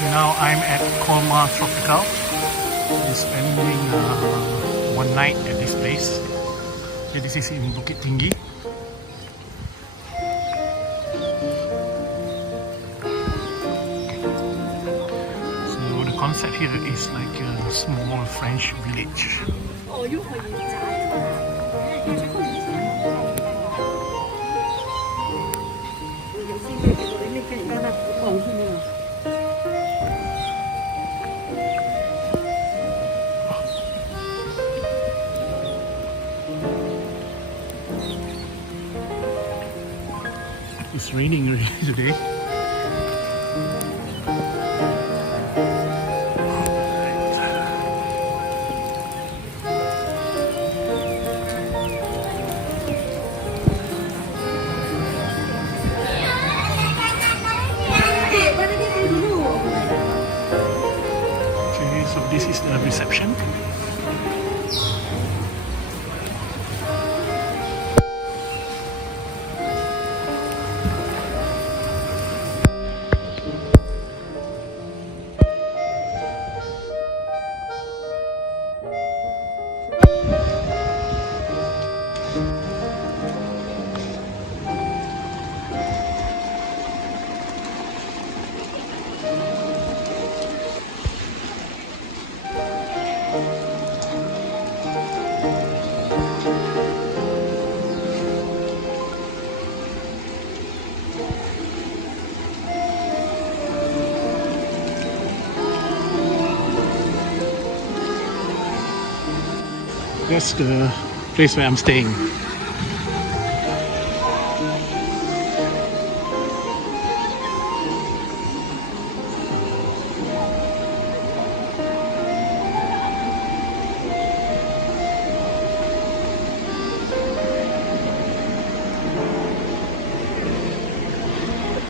Now I'm at Colmar Tropical. We're spending one night at this place. Okay, this is in Bukit Tinggi. So the concept here is like a small French village. It's raining already today. Okay, so this is the reception. That's the place where I'm staying.